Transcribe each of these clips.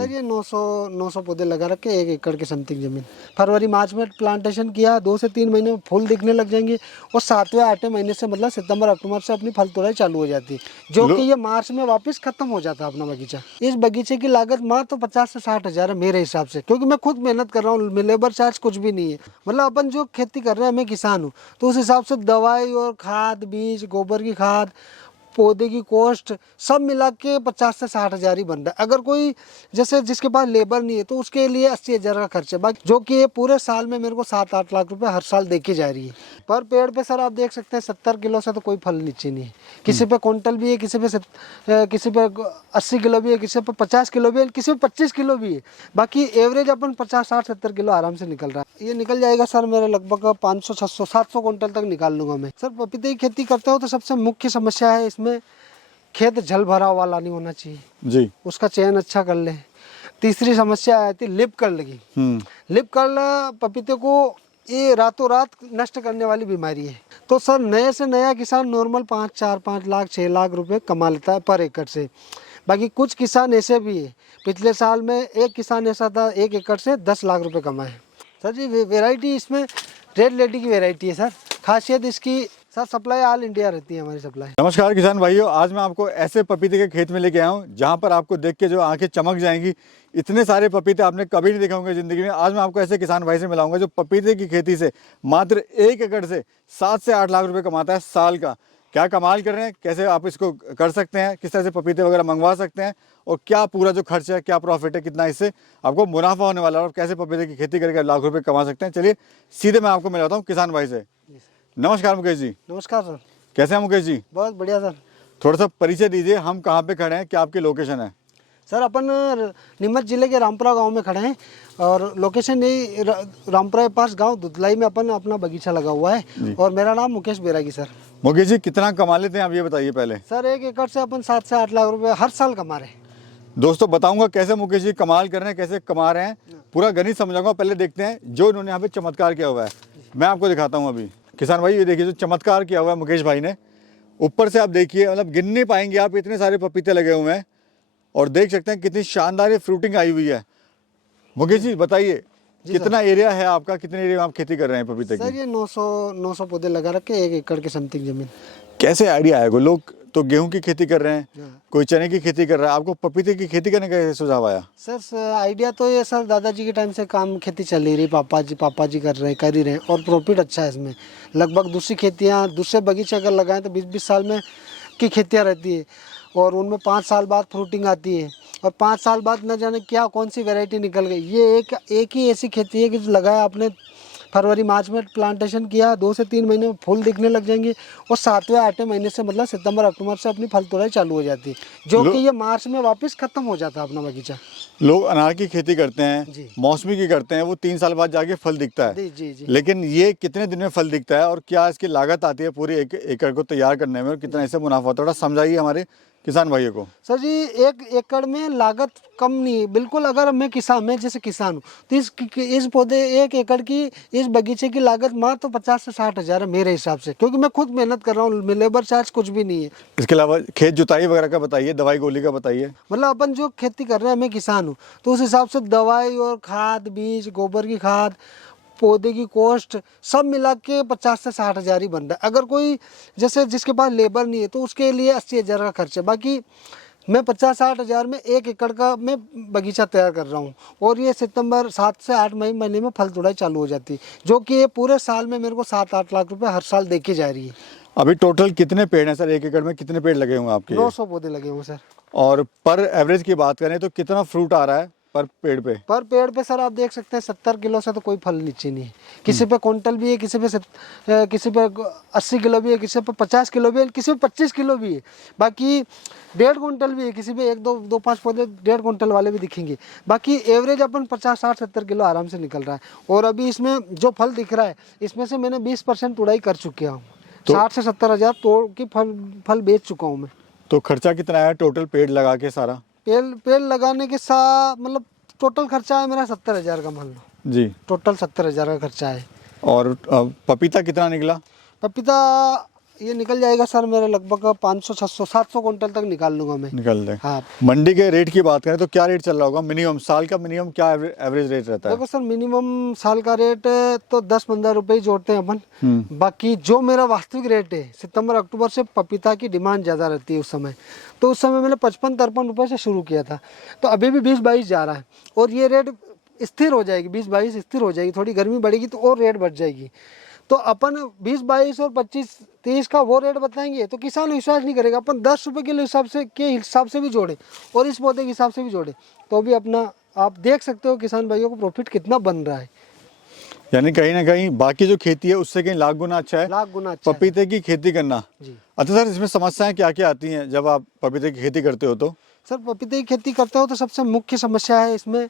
Sir ये 900 पौधे लगा रखे 1 एकड़ के समथिंग जमीन। फरवरी मार्च में प्लांटेशन किया, 2 से 3 महीने में फूल दिखने लग जाएंगे और 7वें 8वें महीने से मतलब सितंबर अक्टूबर से अपनी फल तोड़ाई चालू हो जाती है, जो कि ये मार्च में वापस खत्म हो जाता है अपना बगीचा। इस बगीचे की लागत मात्र 50 से 60 हज़ार है मेरे हिसाब से, क्योंकि मैं खुद मेहनत कर रहा हूँ, लेबर चार्ज कुछ भी नहीं है। मतलब अपन जो खेती कर रहे हैं, मैं किसान हूँ, तो उस हिसाब से दवाई और खाद, बीज, गोबर की खाद, पौधे की कॉस्ट सब मिला के 50 से 60 हज़ार ही बन रहा है। अगर कोई जैसे जिसके पास लेबर नहीं है तो उसके लिए 80 हज़ार का खर्च है, बाकी जो कि ये पूरे साल में मेरे को 7-8 लाख रुपए हर साल देके जा रही है। पर पेड़ पे सर आप देख सकते हैं 70 किलो से तो कोई फल नीचे नहीं है। किसी पे क्विंटल भी है, किसी पे 80 किलो भी है, किसी पे 50 किलो भी है, किसी पे 25 किलो भी है। बाकी एवरेज अपन 50-60-70 किलो आराम से निकल रहा है। ये निकल जाएगा सर मेरे लगभग 500-600-700 क्विंटल तक निकाल लूंगा मैं। सर पपीते की खेती करते हो तो सबसे मुख्य समस्या है इसमें खेत जल भरा वाला नहीं होना चाहिए जी, उसका चयन अच्छा कर ले। तीसरी समस्या आती है लिप कर्ल की। लिप कर्ल पपीते को ये रातों रात नष्ट करने वाली बीमारी है। तो सर नए से नया किसान नॉर्मल 5 लाख 6 लाख रुपए कमा लेता है पर एकड़ से। बाकी कुछ किसान ऐसे भी है, पिछले साल में एक किसान ऐसा था 1 एकड़ से 10 लाख रुपए कमाए। सर जी वेराइटी इसमें रेड लेडी की वेराइटी है सर। खासियत इसकी सर सप्लाई ऑल इंडिया रहती है हमारी सप्लाई। नमस्कार किसान भाइयों, आज मैं आपको ऐसे पपीते के खेत में लेके आया हूँ जहाँ पर आपको देख के जो आंखें चमक जाएंगी। इतने सारे पपीते आपने कभी नहीं देखे होंगे ज़िंदगी में। आज मैं आपको ऐसे किसान भाई से मिलाऊंगा जो पपीते की खेती से मात्र 1 एकड़ से 7 से 8 लाख रुपए कमाता है साल का। क्या कमाल कर रहे हैं, कैसे आप इसको कर सकते हैं, किस तरह से पपीते वगैरह मंगवा सकते हैं और क्या पूरा जो खर्च है, क्या प्रॉफिट है, कितना इससे आपको मुनाफा होने वाला है और कैसे पपीते की खेती करके लाख रुपये कमा सकते हैं। चलिए सीधे मैं आपको मिलाता हूँ किसान भाई से। नमस्कार मुकेश जी। नमस्कार सर। कैसे हैं मुकेश जी? बहुत बढ़िया सर। थोड़ा सा परिचय दीजिए, हम कहाँ पे खड़े हैं, क्या आपकी लोकेशन है? सर अपन नीमच जिले के रामपुरा गांव में खड़े हैं और लोकेशन यही रामपुरा के पास गांव दुधलाई में अपन अपना बगीचा लगा हुआ है और मेरा नाम मुकेश बैरागी सर। मुकेश जी कितना कमा लेते हैं आप ये बताइए पहले। सर 1 एकड़ से अपन 7 से 8 लाख रुपए हर साल कमा रहे हैं। दोस्तों बताऊंगा कैसे मुकेश जी कमाल कर रहे हैं, कैसे कमा रहे हैं, पूरा गणित समझाऊंगा। पहले देखते हैं जो इन्होंने यहाँ पे चमत्कार किया हुआ है, मैं आपको दिखाता हूँ अभी। किसान भाई ये देखिए जो चमत्कार किया हुआ है मुकेश भाई ने। ऊपर से आप देखिए, मतलब गिन नहीं पाएंगे आप, इतने सारे पपीते लगे हुए हैं और देख सकते हैं कितनी शानदार ये फ्रूटिंग आई हुई है। मुकेश जी बताइए कितना एरिया है आपका, कितने एरिया में आप खेती कर रहे हैं पपीते सर की? ये 900 पौधे लगा रखे 1 एकड़ के समथिंग जमीन। कैसे आइडिया आएगा? लोग तो गेहूं की खेती कर रहे हैं, कोई चने की खेती कर रहा है, आपको पपीते की खेती करने का कैसे सुझाव आया? सर आइडिया तो ये सर दादाजी के टाइम से काम खेती चल ही रही, पापा जी कर ही रहे हैं और प्रॉफिट अच्छा है इसमें। लगभग दूसरी खेतियाँ दूसरे बगीचे अगर लगाएं तो 20-20 साल में की खेतियाँ रहती है और उनमें 5 साल बाद फ्रूटिंग आती है और 5 साल बाद न जाने क्या कौन सी वैरायटी निकल गई। ये एक ही ऐसी खेती है कि जो लगाया आपने फरवरी मार्च में प्लांटेशन किया, 2 से 3 महीने में फूल दिखने लग जाएंगे और 7वें 8वें महीने से मतलब सितंबर अक्टूबर से अपनी फल तोड़ाई चालू हो जाती है, जो कि ये मार्च में वापस खत्म हो जाता है अपना बगीचा। लोग अनार की खेती करते हैं, जी। मौसमी की करते हैं, वो 3 साल बाद जाके फल दिखता है। जी जी। लेकिन ये कितने दिन में फल दिखता है और क्या इसकी लागत आती है पूरी 1 एकड़ को तैयार करने में और कितना इससे मुनाफा होता है, थोड़ा समझाइए हमारे किसान भाइयों को। सर जी 1 एकड़ में लागत कम नहीं है बिल्कुल। अगर मैं जैसे किसान हूँ तो इस पौधे 1 एकड़ की इस बगीचे की लागत मात्र तो 50 से 60 हज़ार है मेरे हिसाब से, क्योंकि मैं खुद मेहनत कर रहा हूँ, लेबर चार्ज कुछ भी नहीं है। इसके अलावा खेत जुताई वगैरह का बताइए, दवाई गोली का बताइए। मतलब अपन जो खेती कर रहे हैं, मैं किसान हूँ, तो उस हिसाब से दवाई और खाद, बीज, गोबर की खाद, पौधे की कॉस्ट सब मिला के 50 से 60 हज़ार ही बन रहा है। अगर कोई जैसे जिसके पास लेबर नहीं है तो उसके लिए 80 हज़ार का खर्च है। बाकी मैं 50-60 हज़ार में 1 एकड़ का मैं बगीचा तैयार कर रहा हूँ और ये सितंबर 7 से 8 महीने में फल तोड़ाई चालू हो जाती है, जो कि ये पूरे साल में मेरे को 7-8 लाख रुपए हर साल देके जा रही है। अभी टोटल कितने पेड़ हैं सर? 1 एकड़ में कितने पेड़ लगे हुए आपके? 900 पौधे लगे हुए सर। और पर एवरेज की बात करें तो कितना फ्रूट आ रहा है पर पेड़ पे? पर पेड़ पे सर आप देख सकते हैं 70 किलो से तो कोई फल नीचे नहीं है। किसी पे क्विंटल भी है, किसी पे 80 किलो भी है, किसी पे 50 किलो भी है, किसी पे 25 किलो भी है। बाकी 1.5 क्विंटल भी है, किसी पे 1-2-5 पौधे 1.5 क्विंटल वाले भी दिखेंगे। बाकी एवरेज अपन 50-60-70 किलो आराम से निकल रहा है और अभी इसमें जो फल दिख रहा है इसमें से मैंने 20% उड़ाई कर चुका हूँ। 60 से 70 हज़ार तोड़ के फल बेच चुका हूँ मैं। तो खर्चा कितना आया टोटल पेड़ लगा के सारा? पेड़ लगाने के साथ मतलब टोटल खर्चा है मेरा 70 हज़ार का, मान लो जी। टोटल 70 हज़ार का खर्चा है। और पपीता कितना निकला? पपीता ये निकल जाएगा सर मेरे लगभग 500 600 700 कुंटल तक निकाल लूँगा मैं। निकल दें। हाँ मंडी के रेट की बात करें तो क्या रेट चल रहा होगा मिनिमम, साल का मिनिमम क्या एवरेज रेट रहता है? देखो सर मिनिमम साल का रेट तो 10-15 रुपए ही जोड़ते हैं अपन। बाकी जो मेरा वास्तविक रेट है सितंबर अक्टूबर से पपीता की डिमांड ज़्यादा रहती है उस समय, तो उस समय मैंने 55-53 रुपये से शुरू किया था, तो अभी भी 20-22 जा रहा है और ये रेट स्थिर हो जाएगी, 20-22 स्थिर हो जाएगी। थोड़ी गर्मी बढ़ेगी तो और रेट बढ़ जाएगी, तो अपन 20-22 और 25-30 का वो रेट बताएंगे तो किसान विश्वास नहीं करेगा। अपन 10 रुपये के हिसाब से भी जोड़े और इस पौधे के हिसाब से भी जोड़े तो भी अपना आप देख सकते हो किसान भाइयों को प्रॉफिट कितना बन रहा है। यानी कहीं ना कहीं बाकी जो खेती है उससे कहीं लाख गुना अच्छा है लाख गुना अच्छा है। पपीते की खेती करना। जी अच्छा सर, इसमें समस्याएं क्या क्या आती हैं जब आप पपीते की खेती करते हो तो? सर पपीते की खेती करते हो तो सबसे मुख्य समस्या है इसमें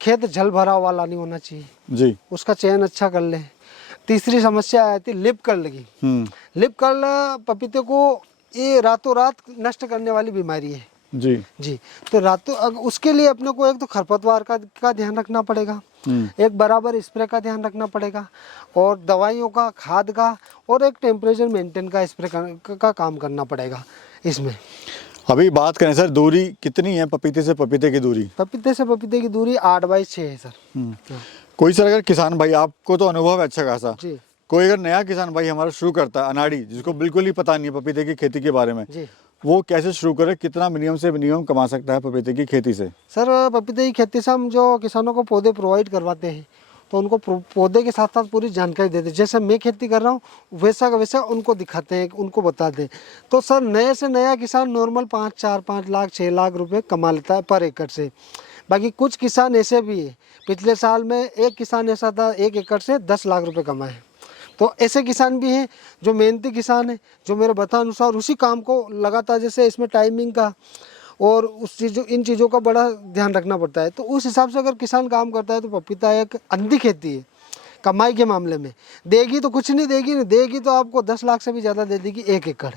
खेत जल भरा वाला नहीं होना चाहिए जी। उसका चयन अच्छा कर ले। तीसरी समस्या आती है लिप कर्ल की। लिप कर्ल पपीते को ये रातों रात नष्ट करने वाली बीमारी है जी जी। तो रातों उसके लिए अपने को एक तो खरपतवार का ध्यान रखना पड़ेगा, एक बराबर स्प्रे का ध्यान रखना पड़ेगा और दवाइयों का, खाद का और एक टेम्परेचर मेंटेन का स्प्रे का काम करना पड़ेगा इसमें। अभी बात करें सर, दूरी कितनी है पपीते से पपीते की दूरी? पपीते से पपीते की दूरी 8/6 है सर। हाँ। कोई सर अगर किसान भाई, आपको तो अनुभव है अच्छा खासा, जी कोई अगर नया किसान भाई हमारा शुरू करता है अनाड़ी, जिसको बिल्कुल ही पता नहीं है पपीते की खेती के बारे में, जी वो कैसे शुरू करे, कितना मिनिमम से मिनिमम कमा सकता है पपीते की खेती से? सर पपीते की खेती से हम जो किसानों को पौधे प्रोवाइड करवाते हैं तो उनको पौधे के साथ साथ पूरी जानकारी देते हैं। जैसे मैं खेती कर रहा हूँ वैसा का वैसा उनको दिखाते हैं, उनको बताते हैं। तो सर नए से नया किसान नॉर्मल 5 लाख 6 लाख रुपए कमा लेता है पर एकड़ से। बाकी कुछ किसान ऐसे भी है, पिछले साल में एक किसान ऐसा था 1 एकड़ से 10 लाख रुपए कमाए। तो ऐसे किसान भी हैं जो मेहनती किसान है, जो मेरे बता अनुसार उसी काम को लगातार, जैसे इसमें टाइमिंग का और इन चीज़ों का बड़ा ध्यान रखना पड़ता है। तो उस हिसाब से अगर किसान काम करता है तो पपीता एक अंधी खेती है कमाई के मामले में। देगी तो कुछ नहीं देगी, नहीं देगी तो आपको 10 लाख से भी ज़्यादा दे देगी 1 एकड़।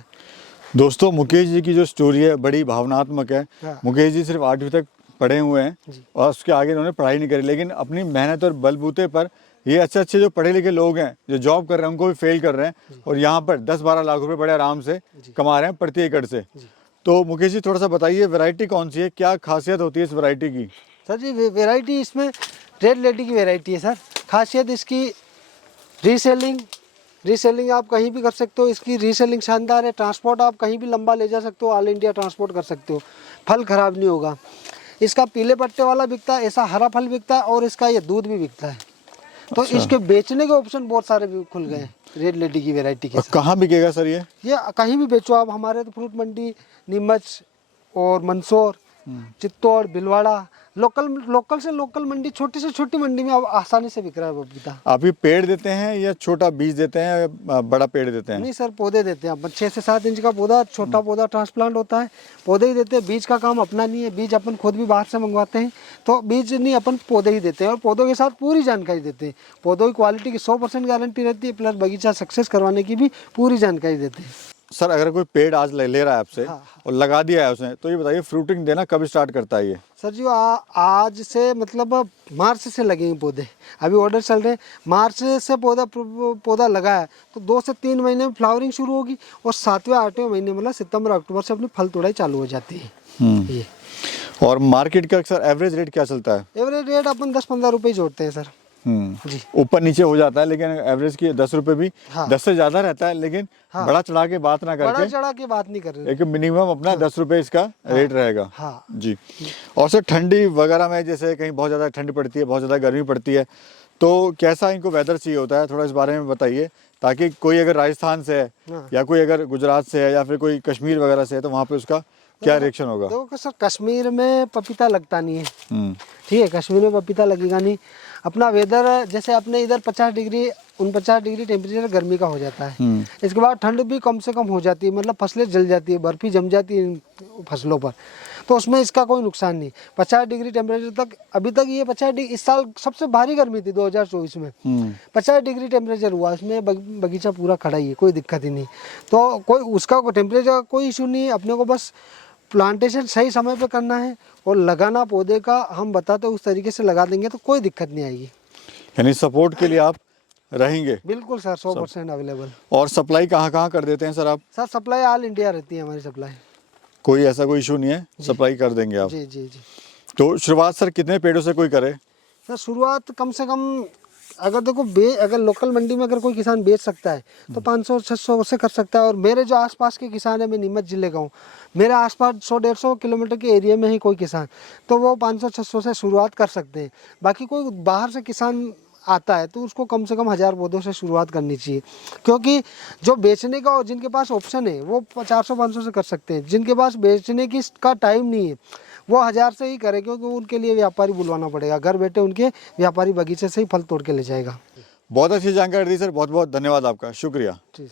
दोस्तों, मुकेश जी की जो स्टोरी है बड़ी भावनात्मक है। हाँ। मुकेश जी सिर्फ 8वीं तक पढ़े हुए हैं और उसके आगे उन्होंने पढ़ाई नहीं करी, लेकिन अपनी मेहनत और बलबूते पर ये अच्छे जो पढ़े लिखे लोग हैं जो जॉब कर रहे हैं उनको भी फेल कर रहे हैं और यहाँ पर 10-12 लाख रुपए बड़े आराम से कमा रहे हैं प्रति एकड़ से। तो मुकेश जी थोड़ा सा बताइए, वैरायटी कौन सी है, क्या खासियत होती है इस वैरायटी की? सर जी वैरायटी इसमें रेड लेडी की वैरायटी है सर। खासियत इसकी रीसेलिंग आप कहीं भी कर सकते हो, इसकी रीसेलिंग शानदार है। ट्रांसपोर्ट आप कहीं भी लंबा ले जा सकते हो, ऑल इंडिया ट्रांसपोर्ट कर सकते हो, फल खराब नहीं होगा। इसका पीले पत्ते वाला बिकता है, ऐसा हरा फल बिकता है और इसका ये दूध भी बिकता है। तो इसके बेचने के ऑप्शन बहुत सारे भी खुल गए हैं रेड लेडी की वैरायटी के साथ। कहाँ बिकेगा सर ये? कहीं भी बेचो आप, हमारे तो फ्रूट मंडी नीमच और मंदसौर, चित्तौड़, भीलवाड़ा, लोकल से लोकल मंडी, छोटी से छोटी मंडी में अब आसानी से बिक रहा है पपीता। आप ये पेड़ देते हैं या छोटा बीज देते हैं या बड़ा पेड़ देते हैं? नहीं सर, पौधे देते हैं अपन। 6 से 7 इंच का पौधा, छोटा पौधा ट्रांसप्लांट होता है, पौधे ही देते हैं। बीज का काम अपना नहीं है, बीज अपन खुद भी बाहर से मंगवाते हैं। तो बीज नहीं, अपन पौधे ही देते हैं और पौधों के साथ पूरी जानकारी देते हैं। पौधों की क्वालिटी की 100% गारंटी रहती है, प्लस बगीचा सक्सेस करवाने की भी पूरी जानकारी देते हैं। सर अगर कोई पेड़ आज ले रहा है आपसे और लगा दिया है उसने, तो ये बताइए फ्रूटिंग देना कब स्टार्ट करता है ये? सर जी आज से मतलब मार्च से लगेंगे पौधे, अभी ऑर्डर चल रहे हैं। मार्च से पौधा लगा है तो 2 से 3 महीने में फ्लावरिंग शुरू होगी और 7वें-8वें महीने मतलब सितंबर अक्टूबर से अपनी फल तोड़ाई चालू हो जाती है ये। और मार्केट का सर एवरेज रेट क्या चलता है? एवरेज रेट अपन 10-15 रुपये जोड़ते हैं सर जी। ऊपर नीचे हो जाता है, लेकिन एवरेज की 10 रुपए भी 10 से ज्यादा रहता है, लेकिन बड़ा चढ़ा के बात ना करके, बड़ा चढ़ा के बात नहीं कर रहे, एक मिनिमम अपना 10 रुपए इसका रेट रहेगा। हाँ जी। और सर ठंडी वगैरह में, जैसे कहीं बहुत ज़्यादा ठंड पड़ती है, बहुत ज़्यादा गर्मी पड़ती है, तो कैसा इनको वेदर चाहिए होता है, थोड़ा इस बारे में बताइए, ताकि कोई अगर राजस्थान से है या कोई अगर गुजरात से है या फिर कोई कश्मीर वगैरह से है तो वहाँ पे उसका क्या रिएक्शन होगा? देखो सर, कश्मीर में पपीता लगता नहीं है, ठीक है, कश्मीर में पपीता लगेगा नहीं। अपना वेदर जैसे अपने इधर 50 डिग्री 49 डिग्री टेम्परेचर गर्मी का हो जाता है। इसके बाद ठंड भी कम से कम हो जाती है, मतलब फसलें जल जाती है, बर्फी जम जाती है इन फसलों पर, तो उसमें इसका कोई नुकसान नहीं। 50 डिग्री टेम्परेचर तक, अभी तक ये 50 डिग्री, इस साल सबसे भारी गर्मी थी 2024 में, 50 डिग्री टेम्परेचर हुआ, इसमें बगीचा पूरा खड़ा ही है, कोई दिक्कत ही नहीं। तो कोई उसका टेम्परेचर का कोई इशू नहीं है, अपने को बस प्लांटेशन सही समय पे करना है और लगाना पौधे का हम बताते उस तरीके से लगा देंगे तो कोई दिक्कत नहीं आएगी। यानी सपोर्ट के लिए आप रहेंगे। बिल्कुल सर, 100% अवेलेबल। और सप्लाई कहाँ कहाँ कर देते हैं सर आप? सर सप्लाई ऑल इंडिया रहती है हमारी सप्लाई। कोई ऐसा कोई इशू नहीं है, सप्लाई कर देंगे आप। जी जी जी। तो शुरुआत सर कितने पेड़ों से कोई करे? सर शुरुआत कम से कम, अगर देखो अगर लोकल मंडी में अगर कोई किसान बेच सकता है तो 500-600 से कर सकता है। और मेरे जो आसपास के किसान है, मैं नीमच जिले का हूँ, मेरे आसपास 100-150 किलोमीटर के एरिया में ही कोई किसान, तो वो 500-600 से शुरुआत कर सकते हैं। बाकी कोई बाहर से किसान आता है तो उसको कम से कम 1000 पौधों से शुरुआत करनी चाहिए, क्योंकि जो बेचने का, जिनके पास ऑप्शन है वो 400-500 से कर सकते हैं। जिनके पास बेचने की का टाइम नहीं है वो 1000 से ही करे, क्योंकि उनके लिए व्यापारी बुलवाना पड़ेगा। घर बैठे उनके व्यापारी बगीचे से ही फल तोड़ के ले जाएगा। बहुत अच्छी जानकारी दी सर, बहुत बहुत धन्यवाद आपका, शुक्रिया। जी।